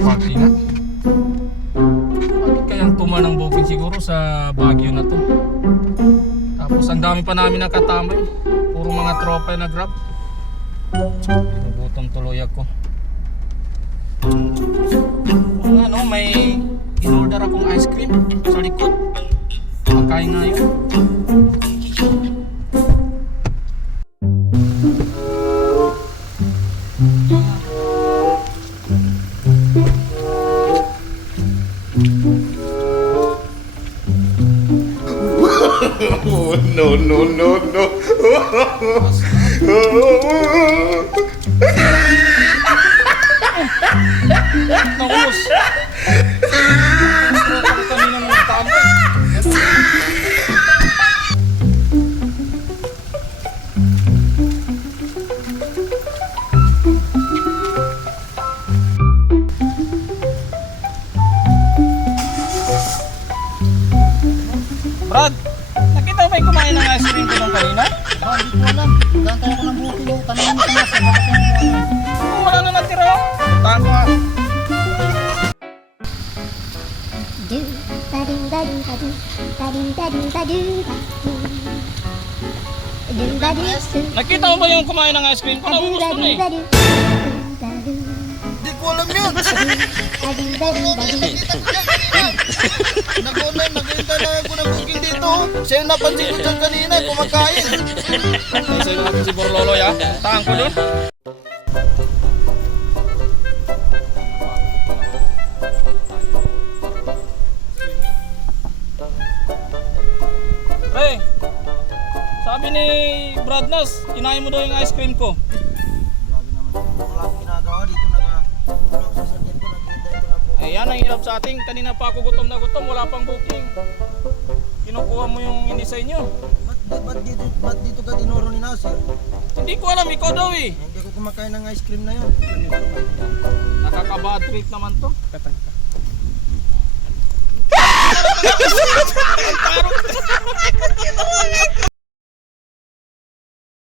parking nga. Bakit kayang tuma ng booking siguro sa Baguio na to? Tapos ang dami pa namin nakatamay. Puro mga tropa na grab. Ginugutom tuloy ako. Ano, may in-order akong ice cream sa likod. Makain nga yun. Oh, no, no, no, no. Naubos. Kanina ng tama. Brad, nakita mo ba yung kumain ng ice cream ko nung kanina? Hindi ko alam. Gantay ako ng buti mo. Tanongin mo siya sa bakit mo alam. Oh, wala na natira. Puntahan ko nga. Do ba do ba do ba do ba do ba do ba do ba do do. Nakita mo ba yung kumain ng ice cream ko? Naubos ko na eh. Hindi ko alam yun. Nag-online, nag-enter na ako ng booking dito. Siya yung napansin ko dyan kanina, kumakain. Kasi natin si Borloloy ha. Puntahan ko doon. Pre, sabi ni Brad Nas, kinain mo daw yung ice cream ko. Grabe naman. Wala akong ginagawa dito. Nag-vlog sa sakyan ko, nag-enter ko ng booking. Ayan ang hirap sa ating. Kanina pa ako gutom na gutom, wala pang booking. Kinukuha mo yung inisay nyo. Ba't dito ka dinuro ni Nasir? Hindi ko alam, ikaw daw eh. Hindi ko kumakain ng ice cream na yun. Nakaka-bad trip naman to.